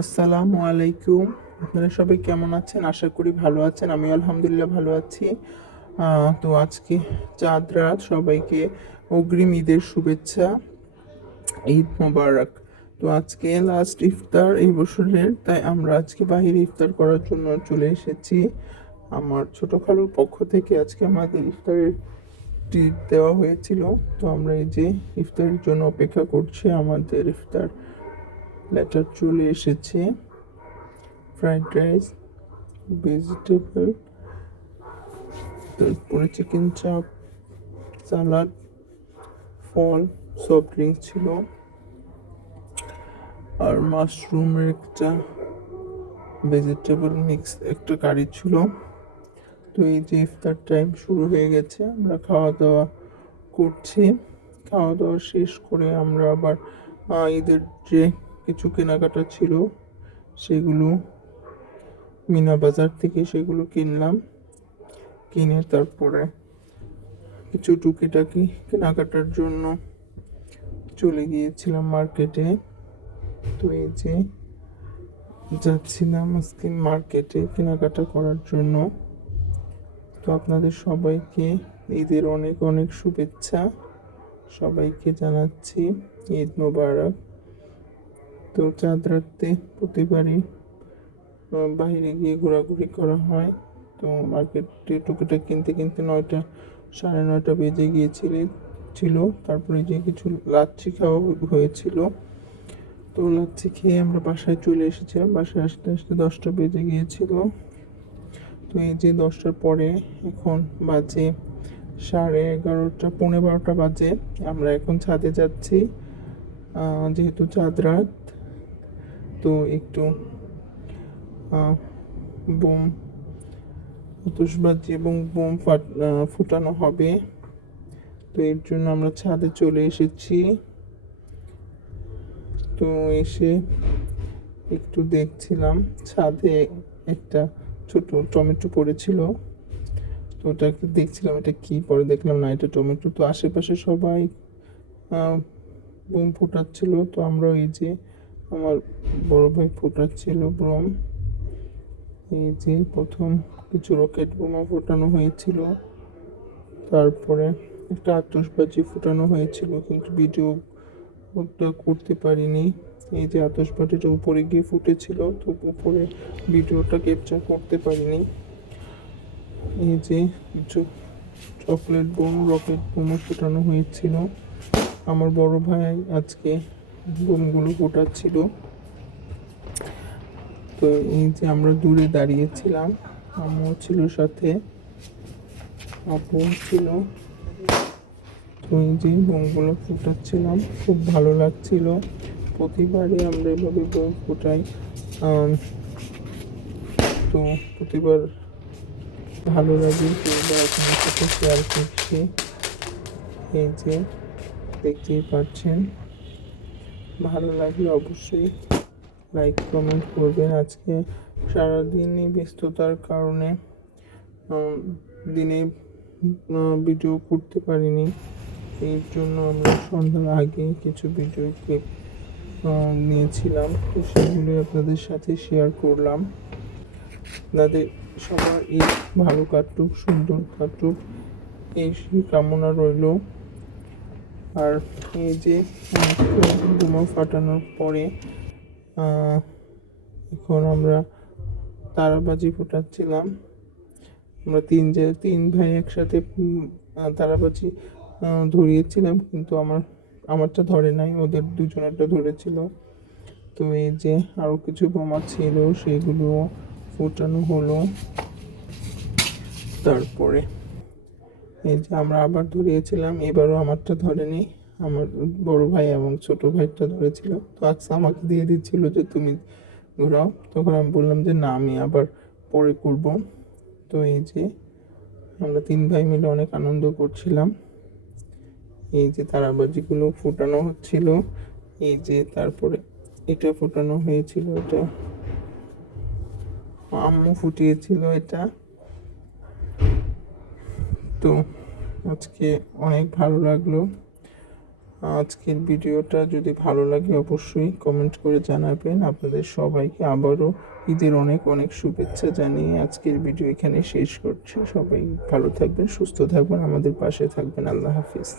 আসসালামু আলাইকুম। আপনারা সবাই কেমন আছেন? আশা করি ভালো আছেন। আমি আলহামদুলিল্লাহ ভালো আছি। তো আজকে চাঁদ রাত, সবাইকে অগ্রিম ঈদের শুভেচ্ছা। ঈদ মোবারক। তো আজকে লাস্ট ইফতার এই বছরের, তাই আমরা আজকে বাহিরে ইফতার করার জন্য চলে এসেছি। আমার ছোট খালুর পক্ষ থেকে আজকে আমাদের ইফতারের ট্রিট দেওয়া হয়েছিল। তো আমরা এই যে ইফতারের জন্য অপেক্ষা করছি। আমাদের ইফতার প্ল্যাটার চলে এসেছে। ফ্রাইড রাইস, ভেজিটেবল, তারপরে চিকেন চাপ, সালাড, ফল, সফট ড্রিঙ্কস ছিল, আর মাশরুমের একটা ভেজিটেবল মিক্স একটা কারি ছিল। তো এই যে ইফতার টাইম শুরু হয়ে গেছে, আমরা খাওয়া দাওয়া করছি। খাওয়া দাওয়া শেষ করে আমরা আবার ঈদের যে কিছু কেনাকাটা ছিল সেগুলো মিনা বাজার থেকে সেগুলো কিনলাম। কিনে তারপরে কিছু টুকিটাকি কেনাকাটার জন্য চলে গিয়েছিলাম মার্কেটে। তো এই যে যাচ্ছিলাম আজকে মার্কেটে কেনাকাটা করার জন্য। তো আপনাদের সবাইকে ঈদের অনেক অনেক শুভেচ্ছা। সবাইকে জানাচ্ছি ঈদ মোবারক। তো চাঁদ রাতে প্রতিবারই বাইরে গিয়ে ঘোরাঘুরি করা হয়। তো মার্কেটে টুকিটাকি কিনতে কিনতে 9টা, 9:30 বেজে ছিল। তারপরে যে কিছু লাচ্ছি খাওয়া হয়েছিল। তো লাচ্ছি খেয়ে আমরা বাসায় চলে এসেছিলাম। বাসায় আসতে আসতে 10টা বেজে গিয়েছিল। তো এই যে 10টার পরে এখন বাজে 11:30, 11:45 বাজে। আমরা এখন ছাদে যাচ্ছি, যেহেতু চাঁদ রাত। তো একটু বোম, আতশবাজি এবং বোম ফুটানো হবে। তো এর জন্য আমরা ছাদে চলে এসেছি। তো এসে একটু দেখছিলাম, ছাদে একটা ছোট টমেটো পড়েছিল। তো ওটাকে দেখছিলাম এটা কি, পরে দেখলাম না এটা টমেটো। তো আশেপাশে সবাই বোম ফোটাচ্ছিল। তো আমরা এই যে আমার বড় ভাই ফোটাচ্ছিল বোম। এই যে প্রথম কিছু রকেট বোমা ফোটানো হয়েছিল, তারপরে একটা আতশবাজি ফোটানো হয়েছিল, কিন্তু ভিডিও ওটা করতে পারিনি। এই যে আতশবাজিটা উপরে গিয়ে ফুটেছিল, তো উপরে ভিডিওটা ক্যাপচার করতে পারিনি। এই যে কিছু রকেট বোমও ফোটানো হয়েছিল। আমার বড় ভাই আজকে বোমগুলো ফোটাচ্ছিল। তো এই যে আমরা দূরে দাঁড়িয়েছিলাম, আম্মু ছিল সাথে, আপু ছিল। তো এই যে বোমগুলো ফুটাচ্ছিলাম, খুব ভালো লাগছিল। প্রতিবারই আমরা এভাবে বোম ফুটাই। তো প্রতিবার ভালো লাগে। তো এবার আপনার সাথে শেয়ার করছি। এই যে দেখতেই পাচ্ছেন, ভালো লাগলে অবশ্যই লাইক কমেন্ট করবেন। আজকে সারাদিনই ব্যস্ততার কারণে দিনে ভিডিও করতে পারিনি। এর জন্য আমরা সন্ধ্যার আগে কিছু ভিডিও ক্লিপ নিয়েছিলাম, তো সেগুলো আপনাদের সাথে শেয়ার করলাম। আপনাদের সবার ঈদ ভালো কাটুক, সুন্দর কাটুক, এই কামনা রইল। আর এই যে বোমা ফাটানোর পরে এখন আমরা তারাবাজি ফোটাচ্ছিলাম। আমরা তিন ভাই একসাথে তারাবাজি ধরিয়েছিলাম, কিন্তু আমারটা ধরে নাই, ওদের দুজনেরটা ধরেছিল। তো এই যে আরও কিছু বোমা ছিল, সেগুলো ফোটানো হলো। তারপরে এই যে আমরা আবার ধরিয়েছিলাম, এবারও আমারটা ধরেনি, আমার বড় ভাই এবং ছোট ভাইটা ধরেছিল। তো আজকে আমাকে দিয়ে দিচ্ছিল যে তুমি ঘোরাও। তখন আমি বললাম যে না, আমি আবার পরে করব। তো এই যে আমরা তিন ভাই মিলে অনেক আনন্দ করছিলাম। এই যে তারাবাজিগুলো ফোটানো হচ্ছিল। এই যে তারপরে এটা ফোটানো হয়েছিল, এটা আম্মু ফুটিয়েছিল এটা। তো আজকে অনেক ভালো লাগলো। আজকের ভিডিওটা যদি ভালো লাগে অবশ্যই কমেন্ট করে জানাবেন। আপনাদের সবাইকে আবারও ঈদের অনেক অনেক শুভেচ্ছা জানিয়ে আজকের ভিডিও এখানে শেষ করছি। সবাই ভালো থাকবেন, সুস্থ থাকবেন, আমাদের পাশে থাকবেন। আল্লাহ হাফিজ।